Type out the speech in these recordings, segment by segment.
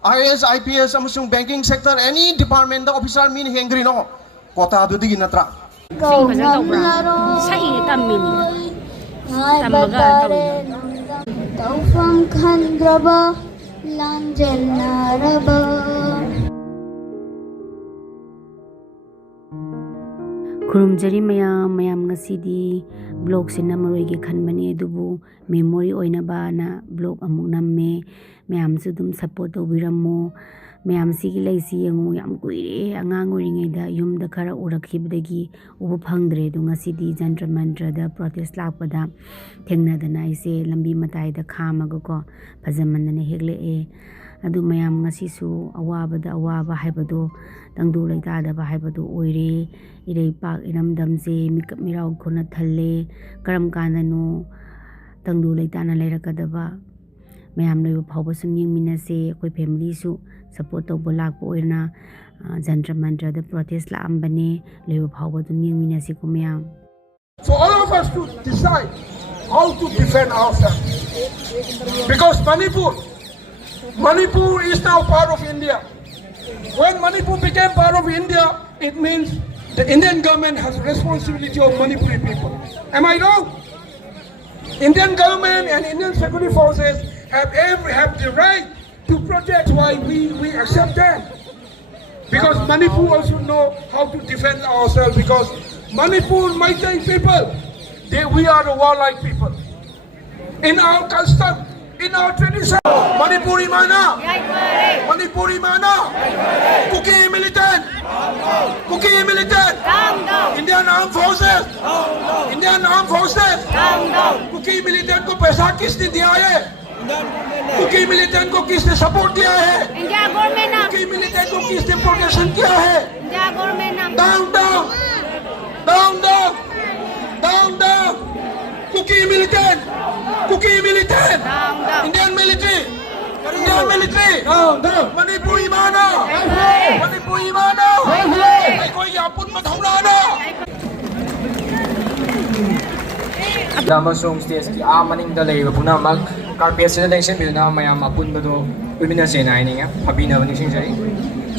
IAS, IPS amasung banking sector any department da officer min hengri no kota adu digi natra sing fazal tawbra sai tamini tamaga tawfam khandraba lanjel naraba Kurumjari mayam ngasidi blog sinamaroigi khanbani adubu memory oinaba na blog amuk namme mayam su dum support tawbiramo mayam sigi laisi yangu yam kuire angang oringai da yumda khara urakhibdagi ubu phangdre du ngasidi jantra mantra da protest lakpada thengna dana ise lambi matai da khamaga ko phajamanna hegle e adu mayam ngasi su awabada awaba haibado tangdu laita da ba haibado oire irei pak iram damje mikap mirau khona thalle karam kananu tangdu laita na leirakadaba mayam loiba phawba sum yengmina se koi family su support to bolak po oina jantra mantra da protest la ambane loiba phawba dum yengmina se ko mayam for all of us to decide how to defend ourselves, because Manipur is now part of India. When Manipur became part of India, it means the Indian government has responsibility of Manipuri people. Am I wrong? Indian government and Indian security forces have the right to protect. Why we accept them? Because Manipur also know how to defend ourselves. Because Manipur, Meitei people, we are the warlike people. In our custom, in our tradition, Manipuri mana, Kuki militant, Indian Armed Forces, Kuki militant को पैसा किसने दिया है? Kuki militant को किसने support दिया है? India government ना Kuki militant को किसने प्रोटेक्शन किया है? इंडिया गवर्नमेंट ना down. Kuki militant, Indian military, down. Manipuri mana, कोई आपन मत होना ना. Damasong stage ki amaning da lei puna mag carpet selection bilna mayam apun bado wimina sena ininga habina bani singjari.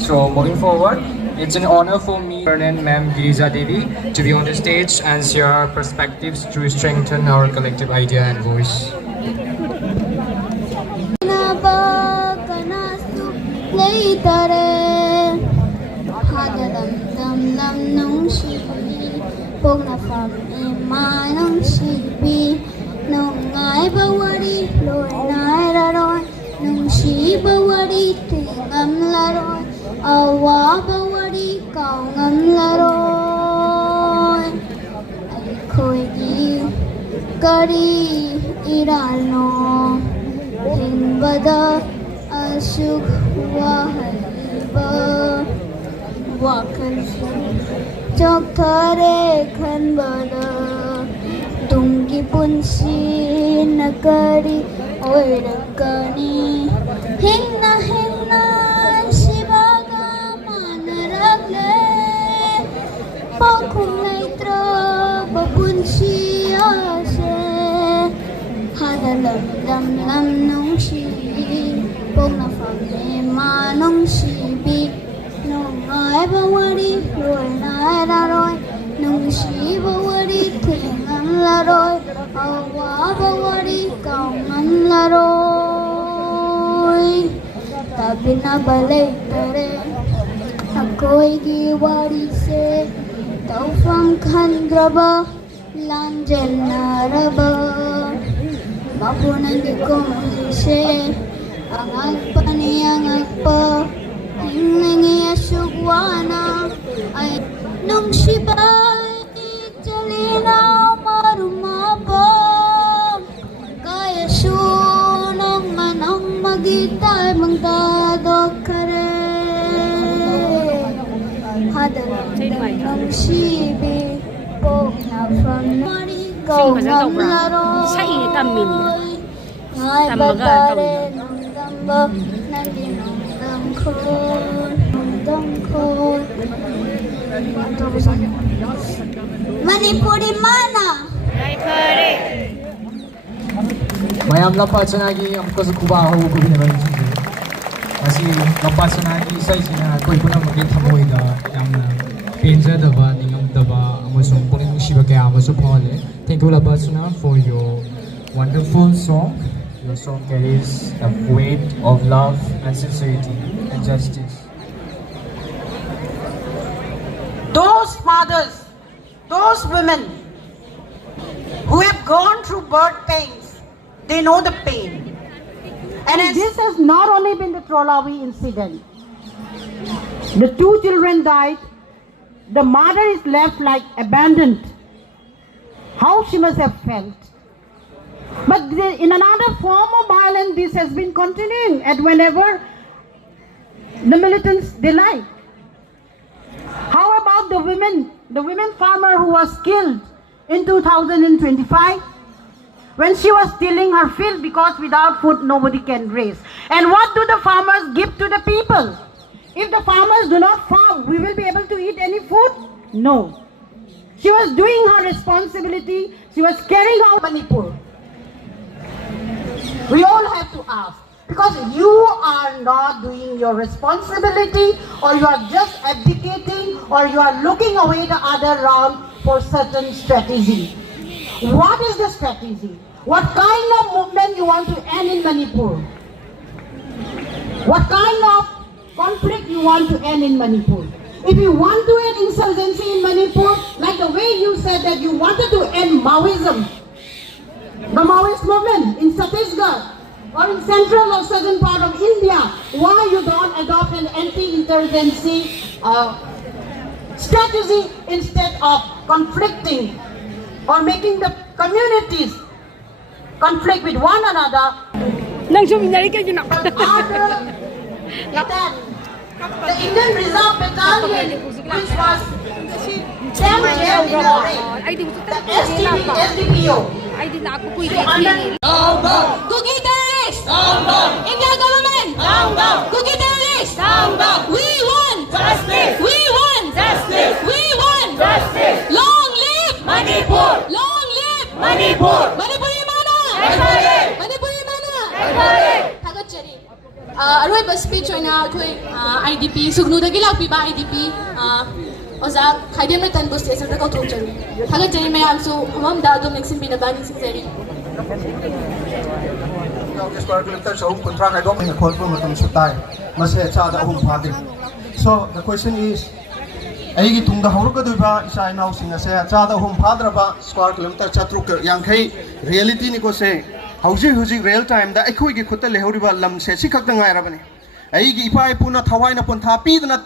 So moving forward, it's an honor for me, Vernon Ma'am Giriza Devi, to be on the stage and share perspectives to strengthen our collective idea and voice. Awabawari kau ngam laroy ai khoi gi kari irano hinbada asuk wahaiba wakal chokhare khanbada tungi punsi nakari oirakani hinna lam nong shi bông na phàm ne ma nong shi bi nong ai ba wari rồi nai ra rồi nong shi ba wari thing am la rồi awa ba wari kaung am la rồi ta bina balai tare akoi gi wari se tau fam khan graba lanjel naraba Mapunan di komisi angakpa hingi asugwana ay nung sibay jalina marumaba kaya sunong manang magitay magdadok kare hadalang nung sibi po na from sing fazal tawbra sai tamini tamaga Manipuri mana? Mayam la pa chanagi amko sa kuba ho ko bina bani singjari. ꯃꯁꯤ ꯃꯄꯥꯁꯅꯥꯒꯤ ꯏꯁꯩꯁꯤꯅ ꯑꯩꯈꯣꯏ ꯄꯨꯝꯅꯃꯛꯀꯤ ꯊꯃꯣꯏꯗ ꯌꯥꯝꯅ ꯄꯦꯟꯖꯗꯕ ꯅꯤꯡꯉꯝꯗꯕ ꯑꯃꯁꯨꯡ ꯄꯨꯛꯅꯤꯡ ꯅꯨꯡꯁꯤꯕ ꯀꯌꯥ ꯑꯃꯁꯨ ꯐꯥꯎꯍꯜꯂꯦ. Thank you Lapasana for your wonderful song. Your song carries a weight of love and sincerity and justice. Those mothers, those women who have gone through birth pains, they know the pain. And this has not only been the Trolawi incident. The 2 children died. The mother is left like abandoned. How she must have felt. But in another form of violence, this has been continuing at whenever the militants they like. How about the women farmer who was killed in 2025 when she was tilling her field because without food nobody can raise? And what do the farmers give to the people? If the farmers do not farm, we will be able to eat any food? No. She was doing her responsibility. She was carrying out Manipur. We all have to ask, because you are not doing your responsibility, or you are just abdicating, or you are looking away the other round for certain strategy. What is the strategy? What kind of movement you want to end in Manipur? What kind of conflict you want to end in Manipur? If you want to end insurgency in Manipur, like the way you said that you wanted to end Maoism, the Maoist movement in Chhattisgarh or in central or southern part of India, why you don't adopt an anti-insurgency strategy instead of conflicting or making the communities conflict with one another? The Indian Reserve Battalion, which was sent here in a raid, the SDPO, Cookie terrorists! India government! Cookie terrorists! We won! Justice! We won! Justice! We won! Justice! Long live Manipur! Long live Manipur! Manipuri mana! Manipuri mana! Thagachari. Aroiba speech oina khoi IDP Sugnudagi lakpiba IDP Oza Khaidem Tanbu station da kauthok chari. Thagachari mayam su hamamda adum nexin binabani sinjari. So the question is, ꯑꯩꯒꯤ ꯇꯨꯡꯗ ꯍꯧꯔꯛꯀꯗꯣꯏꯕ ꯏꯆꯥ ꯏꯅꯥꯎꯁꯤꯡ ꯑꯁꯦ ꯆꯥꯗ 3 ꯐꯥꯗ꯭ꯔꯕ square kilometre 750 ꯔꯤꯌꯦꯂꯤꯇꯤꯅꯤꯀꯣ ꯁꯦ ꯍꯧꯖꯤꯛ real ꯇꯥꯏꯝꯗ ꯑꯩꯈꯣꯏꯒꯤ ꯈꯨꯠꯇ ꯂꯩꯍꯧꯔꯤꯕ ꯂꯝꯁꯦ ꯁꯤ ꯈꯛꯇ ꯉꯥꯏꯔꯕꯅꯤ. ꯑꯩꯒꯤ ꯏꯄꯥ ꯏꯄꯨꯅ ꯊꯋꯥꯏꯅ ꯄꯣꯟꯊꯥ ꯄꯤꯗꯅ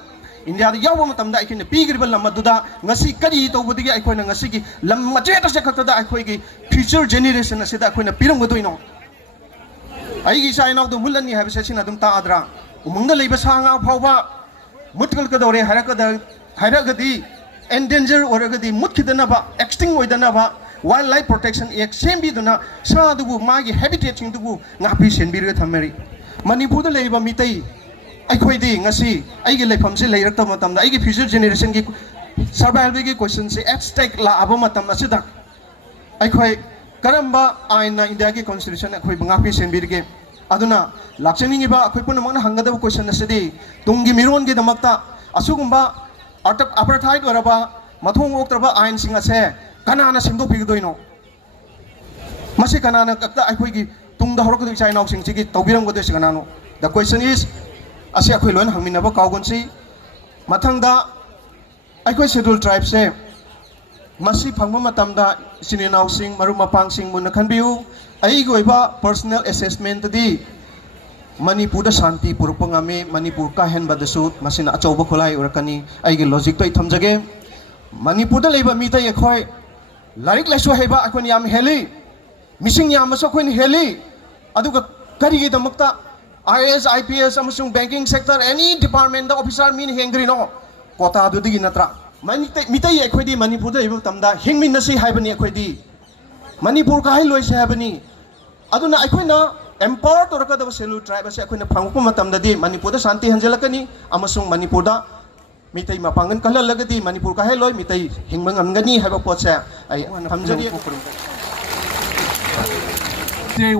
ꯏꯟꯗꯤꯌꯥꯗ ꯌꯥꯎꯕ ꯃꯇꯝꯗ ꯑꯩꯈꯣꯏꯅ ꯄꯤꯈꯤꯕ ꯂꯝ ꯑꯗꯨꯗ ꯉꯁꯤ ꯀꯔꯤ ꯇꯧꯕꯗꯒꯤ ꯑꯩꯈꯣꯏꯅ ꯉꯁꯤꯒꯤ ꯂꯝ ꯃꯆꯦꯠ ꯑꯁꯦ ꯈꯛꯇꯗ ꯑꯩꯈꯣꯏꯒꯤ ꯐ꯭ꯌꯨꯆꯔ ꯖꯦꯅꯦꯔꯦꯁꯟ ꯑꯁꯤꯗ ꯑꯩꯈꯣꯏꯅ ꯄꯤꯔꯝꯒꯗꯣꯏꯅꯣ? ꯑꯩꯒꯤ ꯏꯆꯥ ꯏꯅꯥꯎꯗꯣ ꯃꯨꯠꯂꯅꯤ ꯍꯥꯏꯕꯁꯦ ꯁꯤꯅ ꯑꯗꯨꯝ ꯇꯥꯛꯑꯗ꯭ꯔꯥ? ꯎꯃꯪꯗ ꯂꯩꯕ ꯁꯥ ꯉꯥ ꯐꯥꯎꯕ ꯃꯨꯠꯀꯗꯧꯔꯦ ꯍꯥꯏꯔꯒꯗꯤ endanger ꯑꯣꯏꯔꯒꯗꯤ ꯃꯨꯠꯈꯤꯗꯅꯕ extinct ꯑꯣꯏꯗꯅꯕ वाइल्ड लाइफ प्रोटेक्शन एक्ट सेंबीदुना सादुबु मागी हैबिटेटसिंगदुबु ngapi senbirga thamari manipurda leiba mitai aikoidi ngasi aigi leifamse leirakta matamda aigi future generation gi survival gi question se at stake la aba matam asida aikoi karamba aina india gi constitution akoi ngapi senbirge aduna lakchani ba akoi pun mangna hangada question asidi tungi miron gi damakta asugumba apartheid oraba mathong oktraba ain singa se kanana simdo pigdoino masi kanana kakta aikoigi tungda horokdu chaina sing chigi tobiram godo siganano. The question is asi akoi loin hangminaba kaugonsi mathangda aikoi scheduled tribes se masi phangma matamda sininaw sing maru mapang sing mun khanbiu aigi oiba personal assessment di Manipur Shanti Purupangame Manipur ka hen badasu masina achauba kholai urakani aigi logic to thamjage Manipur da leiba mitai akhoi लाइक लाइसु हेबा अखोनि याम हेली मिसिंग याम मसो खोनि हेली अदुगा करिगि दमक्ता IAS IPS अमसुंग बैंकिंग सेक्टर एनी डिपार्टमेंट दा ऑफिसर मीन हेंग्रिनो कोता दुदिगि नत्रा मिtai अखोइदि मणिपुर दा हेबा तमदा हिंगमिनसि हाइबनि अखोइदि मणिपुर का हाइ लोइसे हाइबनि अदुना अखोइना एम्पावर तोरकदब सेलु ट्राइब असे अखोइना फांगपो मतमददि मणिपुर दा शांति हंजलकनि अमसुंग मणिपुर दा मिtai mapangan kalalagadi Manipur ka heloi mitai hingmang amgani haba potsa ai hamjadi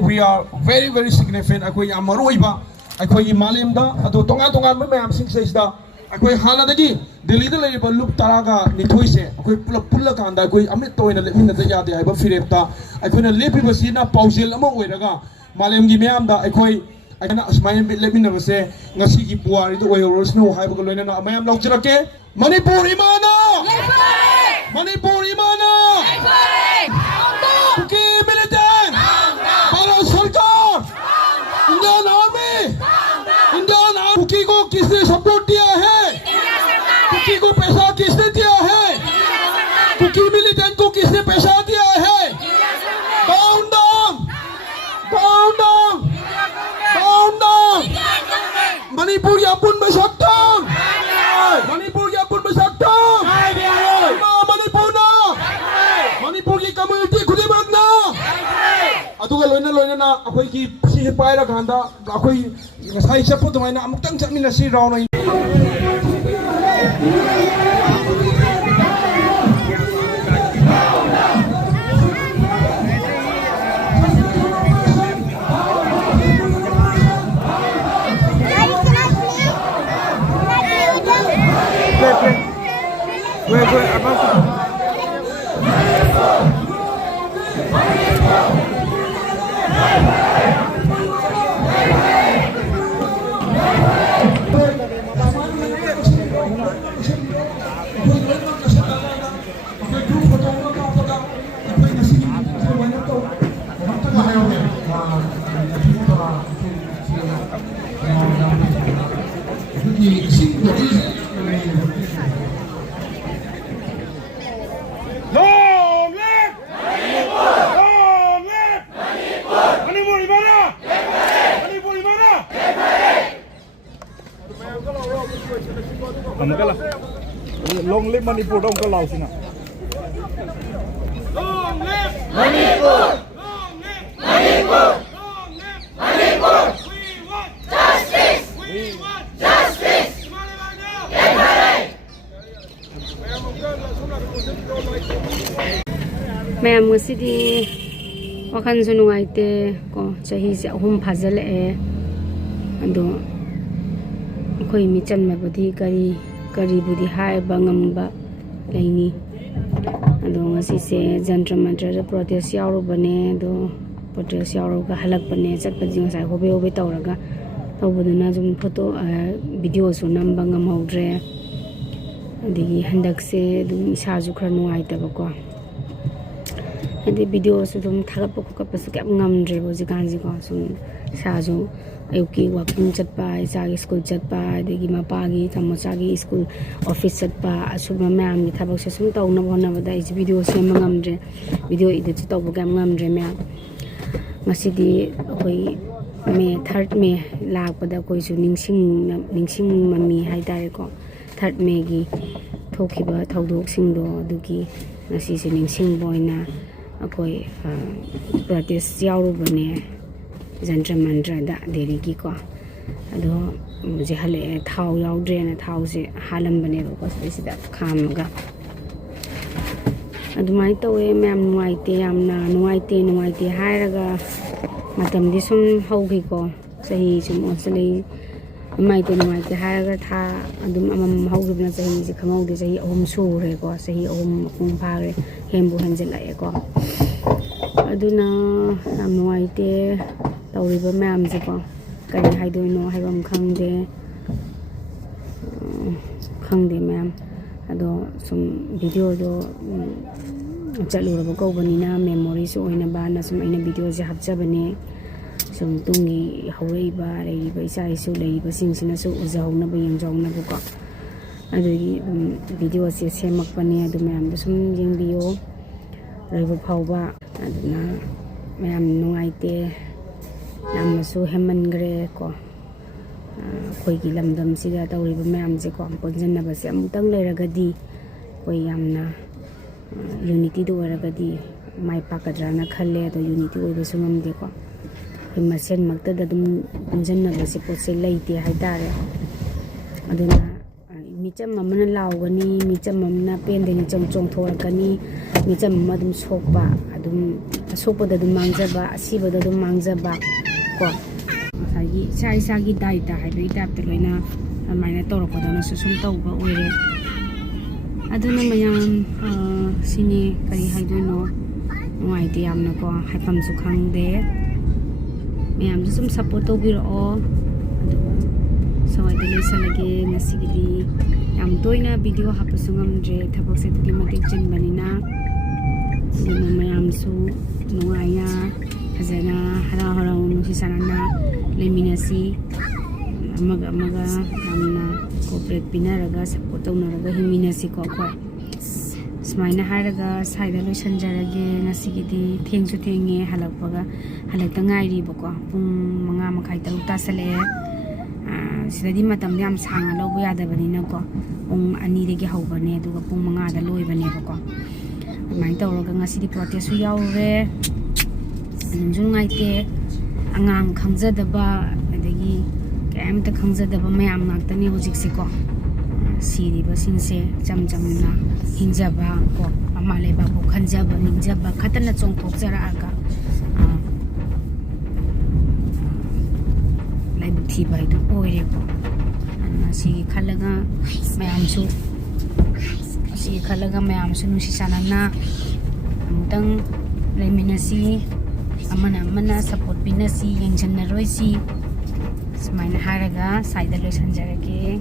we are very significant akoi amaroi ba ꯑꯩꯈꯣꯏꯒꯤ ꯃꯥꯂꯦꯝꯗ ꯑꯗꯣ ꯇꯣꯉꯥꯟ ꯇꯣꯉꯥꯟꯕ ꯃꯌꯥꯝꯁꯤꯡꯁꯤꯗ ꯑꯩꯈꯣꯏ ꯍꯥꯟꯅꯗꯒꯤ ꯗꯦꯜꯂꯤꯗ ꯂꯩꯔꯤꯕ ꯂꯨꯞ 12ꯁꯦ ꯑꯩꯈꯣꯏ ꯄꯨꯂꯞ ꯄꯨꯜꯂꯀꯥꯟꯗ ꯑꯩꯈꯣꯏ ꯑꯃꯠꯇ ꯑꯣꯏꯅ ꯂꯦꯞꯃꯤꯟꯅꯗ ꯌꯥꯗꯦ ꯍꯥꯏꯕ ꯐꯤꯔꯦꯞꯇ ꯑꯩꯈꯣꯏꯅ ꯂꯦꯞꯄꯤꯕꯁꯤꯅ ꯄꯥꯎꯖꯦꯜ ꯑꯃ ꯑꯣꯏꯔꯒ ꯃꯥꯂꯦꯝꯒꯤ ꯃꯌꯥꯝꯗ ꯑꯩꯈꯣꯏꯅ ꯑꯁꯨꯃꯥꯏꯅ ꯂꯦꯞꯃꯤꯟꯅꯕꯁꯦ ꯉꯁꯤꯒꯤ ꯄꯨꯋꯥꯔꯤꯗ ꯑꯣꯏꯍꯧꯔꯁꯅꯨ ꯍꯥꯏꯕꯒ ꯂꯣꯏꯅꯅ ꯃꯌꯥꯝ ꯂꯧꯖꯔꯛꯀꯦ ꯃꯅꯤꯄꯨꯔ ꯏꯃꯥꯅ ꯃꯅꯤꯄꯨꯔ ꯏꯃꯥꯅ कुकी मिलिटेंट भारत सरकार इंडियन आर्मी कुकी को किसने सपोर्ट दिया है कुकी को पैसा किसने दिया है कुकी मिलिटेंट को किसने पैसा दिया है down down down down down down Manipur या पुन में सकता मणिपुर या पुन में सकता मणिपुर ना मणिपुर की कम्युनिटी अदुगा लोइना लोइना अखोई की सी पायरा खांदा अखोई ngасai chappo dumaina amuktang chatminasi raun Long live Manipur dong ka lao sina. Long live Manipur! Long live Manipur! Long live Manipur! We want justice! We want justice! mayam ngasidi wakhan su nuaite ko chahi se ahum phajal e ando khoi mi chanma budi kari budi hai bangamba laini ado ngasi se jantra mantra da protest yauro bane do protest yauro ga halak bane chat paji ngasai hobe hobe tawraga tawbuduna zum photo video su namba ngamhaudre adigi handak se dum isa ju khar nuaita ba ko adi video su dum thagap ko kap su kap ngamdre bo jikanji ko sum sajo ayuki walking chatpa isagi school chatpa adigi mapagi thamosagi school office chatpa asuma myam ni thabak se sum tawna bhona bada is video se mangamdre video ide chu tawbo gam ngamdre mya masidi koi me 3rd May lakpada koi su ningsing mami haidare ko 3rd May gi thokiba thaudok singdo dugi ngasi se ningsing boina akoi protest yauru bane jantra mantra da deri gi ko ado je hale thau yaudre na thau se halam bane ko se da khamaga adumai tawe mem nuaite yamna nuaite hairaga matam di sum haugi ko sahi sum osle mai te nuaite hairaga tha adum amam haugi na sahi se khamau de sahi ahum sure ko sahi ahum kung phare hembu hanjela e ko aduna nam nuaite tawriba mem je ko kari haidoino haibam khangde mem ado sum video do chaluraba ko banina memories oina ba na sum aina video je hapjabane sum tungi haureiba reiba isa isu leiba singsina su ujauna ba yengjauna bu ko adigi video se semak pane adu mem sum yengbiyo reiba phauba aduna mem nuaite namsu hemangre ko koi gi lamdam sida tawriba mem je ko ponjanna ba se amutang leragadi koi yamna unity do waragadi mai pakadrana khalle to unity oiba sungam de ko himasen makta da dum punjanna ba se pot se leite haidare aduna micham mamna lawgani micham mamna pendeni chongchong thorakani micham madum sokpa adum sokpa da dum mangjaba asiba da dum mangjaba ko ꯑꯗꯒꯤ ꯏꯁꯥꯒꯤ ꯗꯥꯏꯇ ꯍꯥꯏꯕꯒꯤ ꯇꯥꯏꯞꯇ ꯂꯣꯏꯅ ꯑꯗꯨꯃꯥꯏꯅ ꯇꯧꯔꯛꯄꯗꯧꯅꯁꯨ ꯁꯨꯝ ꯇꯧꯕ ꯑꯣꯏꯔꯦ ꯑꯗꯨꯅ ꯃꯌꯥꯝ ꯁꯤꯅꯤ ꯀꯔꯤ ꯍꯥꯏꯗꯣꯏꯅꯣ ꯅꯨꯡꯉꯥꯏꯇꯦ ꯌꯥꯝꯅꯀꯣ ꯍꯥꯏꯐꯝꯁꯨ ꯈꯪꯗꯦ ꯃꯌꯥꯝꯁꯨ ꯁꯨꯝ ꯁꯞꯄꯣꯔꯠ ꯇꯧꯕꯤꯔꯛꯑꯣ ꯑꯗꯨꯒ ꯁꯋꯥꯏꯗ ꯂꯣꯏꯁꯜꯂꯒꯦ ꯉꯁꯤꯒꯤꯗꯤ ꯌꯥꯝ ꯇꯣꯏꯅ ꯚꯤꯗꯤꯑꯣ ꯍꯥꯞꯄꯁꯨ ꯉꯝꯗ꯭ꯔꯦ ꯊꯕꯛꯁꯦ ꯑꯗꯨꯛꯀꯤ ꯃꯇꯤꯛ ꯆꯤꯟꯕꯅꯤꯅ ꯑꯗꯨꯅ ꯃꯌꯥꯝꯁꯨ ꯅꯨꯡꯉꯥꯏꯅ ꯐꯖꯅ ꯍꯔꯥꯎ ꯍꯔꯥꯎ ꯅꯨꯡꯁꯤ ꯆꯥꯟꯅꯅ ꯂꯩꯃꯤꯟꯅꯁꯤ ꯑꯃꯒ ꯌꯥꯝꯅ ꯀꯣꯑꯣꯄꯔꯦꯠ ꯄꯤꯅꯔꯒ ꯁꯞꯄꯣꯔꯠ ꯇꯧꯅꯔꯒ ꯍꯤꯡꯃꯤꯟꯅꯁꯤꯀꯣ ꯑꯩꯈꯣꯏ ꯁꯨꯃꯥꯏꯅ ꯍꯥꯏꯔꯒ ꯁ꯭ꯋꯥꯏꯗ ꯂꯣꯏꯁꯤꯟꯖꯔꯒꯦ ꯉꯁꯤꯒꯤꯗꯤ ꯊꯦꯡꯁꯨ ꯊꯦꯡꯉꯦ ꯍꯜꯂꯛꯇ ꯉꯥꯏꯔꯤꯕꯀꯣ ꯄꯨꯡ 5 ꯃꯈꯥꯏ 6 ꯇꯥꯁꯜꯂꯛꯑꯦ ꯁꯤꯗꯗꯤ ꯃꯇꯝꯗꯣ ꯌꯥꯝ ꯁꯥꯡꯅ ꯂꯧꯕ ꯌꯥꯗꯕꯅꯤꯅꯀꯣ ꯄꯨꯡ 2ꯗꯒꯤ ꯍꯧꯕꯅꯦ ꯑꯗꯨꯒ ꯄꯨꯡ 5ꯗ ꯂꯣꯏꯕꯅꯦꯕꯀꯣ ꯑꯗꯨꯃꯥꯏꯅ ꯇꯧꯔꯒ ꯉꯁꯤꯗꯤ ꯄ꯭ꯔꯣꯇꯦꯁꯁꯨ ꯌꯥꯎꯔꯨꯔꯦ ꯅꯨꯡꯁꯨ ꯅꯨꯡꯉꯥꯏꯇꯦ ꯑꯉꯥꯡ ꯈꯪꯖꯗꯕ ꯑꯗꯒꯤ ꯀꯩꯝꯇ ꯈꯪꯖꯗꯕ ꯃꯌꯥꯝ ꯉꯥꯛꯇꯅꯤ ꯍꯧꯖꯤꯛꯁꯦꯀꯣ ꯁꯤꯔꯤꯕꯁꯤꯡꯁꯦ ꯏꯆꯝ ꯆꯝꯅ ꯍꯤꯡꯖꯕ ꯀꯣ ꯃꯃꯥ ꯂꯩꯕꯥꯛꯄꯨ ꯈꯟꯖꯕ ꯅꯤꯡꯖꯕ ꯈꯛꯇꯅ ꯆꯣꯡꯊꯣꯛꯆꯔꯛꯑꯒ ꯂꯥꯏꯕꯛ ꯊꯤꯕ ꯍꯥꯏꯗꯨ ꯑꯣꯏꯔꯦꯀꯣ ꯑꯗꯨꯅ ꯁꯤꯒꯤ ꯈꯜꯂꯒ ꯃꯌꯥꯝꯁꯨ ꯅꯨꯡꯁꯤ ꯆꯥꯟꯅꯅ ꯑꯃꯨꯛꯇꯪ ꯂꯩꯃꯤꯟꯅꯁꯤ ꯑꯃꯅ ꯁꯞꯄꯣꯔꯠ ꯄꯤꯅꯁꯤ ꯌꯦꯡꯁꯤꯟꯅꯔꯣꯏꯁꯤ ꯁꯨꯃꯥꯏꯅ ꯍꯥꯏꯔꯒ ꯁꯥꯏꯗ ꯂꯣꯏꯁꯤꯟꯖꯔꯒꯦ